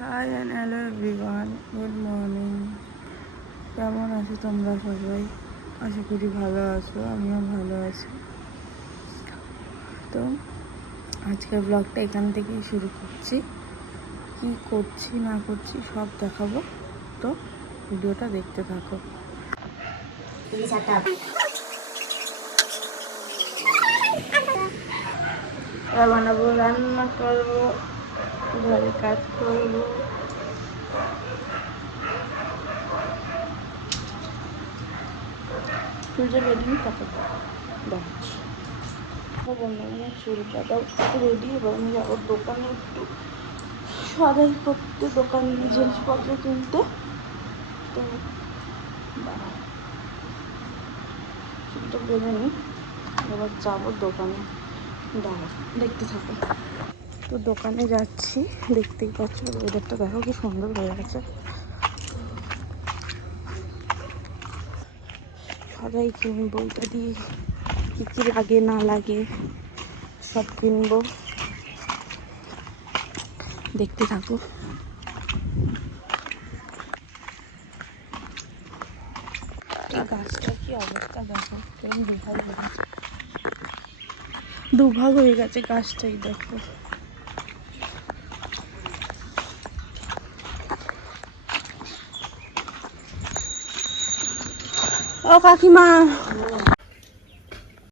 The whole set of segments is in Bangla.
High and hello everyone, good morning. কেমন আছো তোমরা সবাই? আশা করি ভালো আছো, আমিও ভালো আছি। তো আজকের ব্লগটা এখান থেকেই শুরু করছি। কি করছি না করছি সব দেখাবো, তো ভিডিওটা দেখতে থাকো। বানাবো, রান্না করবো, ঘরে কাজ করবো। চুলটা বেঁধে কত দেখাচ্ছি। বন্ধুরা চুল কাটাও রেডি, এবার আমি যাবো দোকানে একটু সদাই করতে, দোকানে জিনিসপত্র কিনতে। তো চুলটা বেঁধে নিই, এবার যাবো দোকানে। দাঁড়া, দেখতে থাকো। তো দোকানে যাচ্ছি, দেখতেই পাচ্ছ ওয়েদারটা দেখো কি সুন্দর হয়ে গেছে। সদাই কিনবো, এটা দিয়ে কী কী লাগে না লাগে সব কিনবো, দেখতে থাকো। এই গাছটার কি অবস্থা দেখো, কেমন দুভাগ হয়ে গেছে গাছটাই দেখো। ও কাকিমা,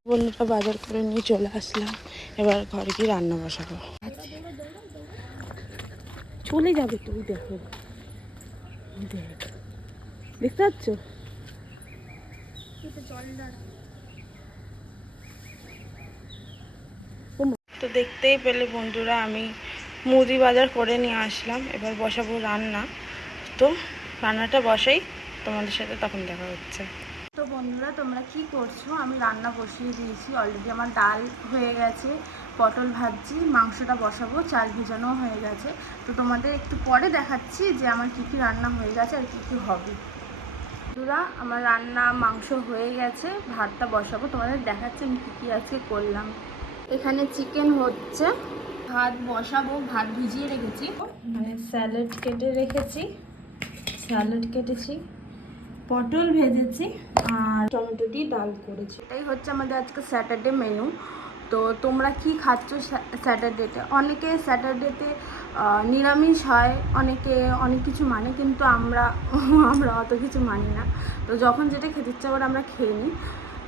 বন্ধুটা বাজার করে নিয়ে চলে আসলাম, এবার ঘরে গিয়ে রান্না বসাবো। চলে যাবে তুমি, দেখো দেখতে পাচ্ছ? তো দেখতেই পেলে বন্ধুরা, আমি মুদি বাজার করে নিয়ে আসলাম, এবার বসাবো রান্না। তো রান্নাটা বসাই, তোমাদের সাথে তখন দেখা হচ্ছে। তো বন্ধুরা তোমরা কি করছো? আমি রান্না বসিয়ে দিয়েছি অলরেডি, আমার ডাল হয়ে গেছে, পটল ভাজছি, মাংসটা বসাবো, চাল ভিজানো হয়ে গেছে। তো তোমাদের একটু পরে দেখাচ্ছি যে আমার কী কী রান্না হয়ে গেছে আর কী কী হবে। বন্ধুরা আমার রান্না মাংস হয়ে গেছে, ভাতটা বসাবো, তোমাদের দেখাচ্ছি আমি কী কী আজকে করলাম। এখানে চিকেন হচ্ছে, ভাত বসাবো, ভাত ভিজিয়ে রেখেছি, মানে স্যালাড কেটে রেখেছি, স্যালাড কেটেছি, পটল ভেজেছি আর টমেটো দিয়ে ডাল করেছি। এটাই হচ্ছে আমাদের আজকে স্যাটারডে মেনু। তো তোমরা কি খাচ্ছ স্যাটারডেতে? অনেকে স্যাটারডেতে নিরামিষ হয়, অনেকে অনেক কিছু মানে, কিন্তু আমরা অত কিছু মানি না। তো যখন যেটা খেতে ইচ্ছা করে আমরা খেয়ে নিই।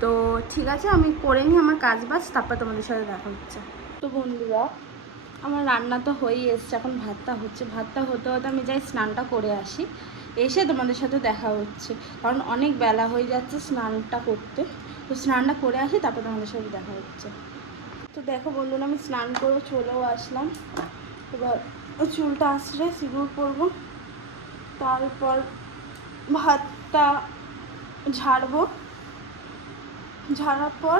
তো ঠিক আছে, আমি করে নিই আমার কাজ বাজ, তারপর তোমাদের সাথে দেখা হচ্ছে। তো বন্ধুরা আমার রান্না তো হয়েই এসছে, এখন ভাতটা হচ্ছে, ভাতটা হতে হতে আমি যাই স্নানটা করে আসি, এসে তোমাদের সাথে দেখা হচ্ছে, কারণ অনেক বেলা হয়ে যাচ্ছে স্নানটা করতে। তো স্নানটা করে আসি, তারপর তোমাদের সাথে দেখা হচ্ছে। তো দেখো বন্ধুরা আমি স্নান করে চলেও আসলাম, এবার চুলটা আসলে সিঁদুর করবো, তারপর ভাতটা ঝাড়বো, ঝাড়ার পর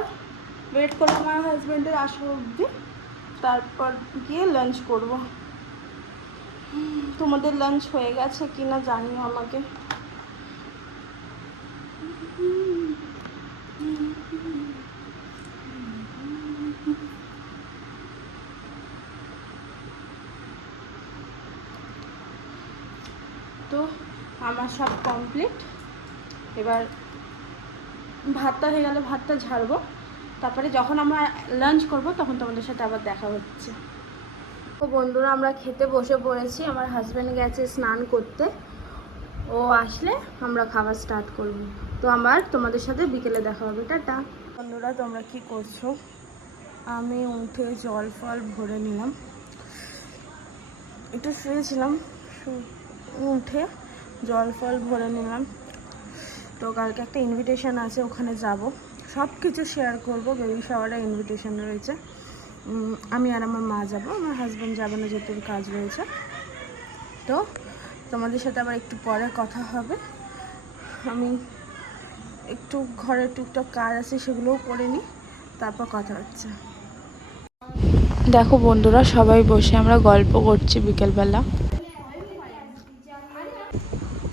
ওয়েট করবো আমার হাজব্যান্ডের আসা অবধি, তারপর গিয়ে লাঞ্চ করব। তোমাদের লাঞ্চ হয়ে গেছে কি না জানিও আমাকে। তো আমার সব কমপ্লিট, এবার ভাতটা হয়ে গেলে ভাতটা ঝাড়বো, তারপরে যখন আমরা লাঞ্চ করব তখন তোমাদের সাথে আবার দেখা হচ্ছে। তো বন্ধুরা আমরা খেতে বসে পড়েছি, আমার হাজব্যান্ড গেছে স্নান করতে, ও আসলে আমরা খাবার স্টার্ট করব। তো আমার তোমাদের সাথে বিকেলে দেখা হবে, টাটা। বন্ধুরা তোমরা কি করছো? আমি উঠে জল ফল ভরে নিলাম, একটু শুয়েছিলাম, উঠে জল ফল ভরে নিলাম। তো কালকে একটা ইনভিটেশন আছে, ওখানে যাব, সব কিছু শেয়ার করবো। বেবি শাওয়ারের ইনভিটেশন রয়েছে, আমি আর আমার মা যাব, আমার হাজব্যান্ড যাবে না, যেহেতু কাজ রয়েছে। তো তোমাদের সাথে আবার একটু পরে কথা হবে, আমি একটু ঘরের টুকটাক কাজ আছে সেগুলোও করে নিই, তারপর কথা হচ্ছে। দেখো বন্ধুরা সবাই বসে আমরা গল্প করছি বিকেলবেলা।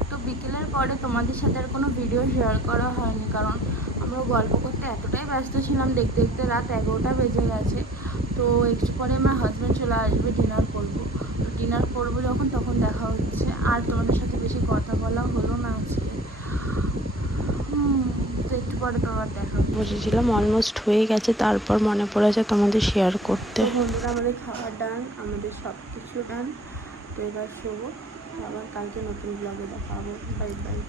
তো বিকেলের পরে তোমাদের সাথে আর কোনো ভিডিও শেয়ার করা হয়নি, কারণ আমরা গল্প করতে এতটাই ব্যস্ত ছিলাম, দেখতে দেখতে রাত 11টা বেজে গেছে। তো একটু পরে আমার হাজব্যান্ড চলে আসবে, ডিনার করবো। তো ডিনার ডিনার করবো যখন তখন দেখা হচ্ছে। আর তোমাদের সাথে বেশি কথা বলা হলো না আজকে, তো একটু পরে তোমার দেখা বসেছিলাম, অলমোস্ট হয়ে গেছে, তারপর মনে পড়েছে তোমাদের শেয়ার করতে। বন্ধুরা আমাদের খাওয়া ডান, আমাদের সব কিছু ডান, তো এবার শোবো, আবার কালকে নতুন ব্লগে দেখা হবে। Bye bye.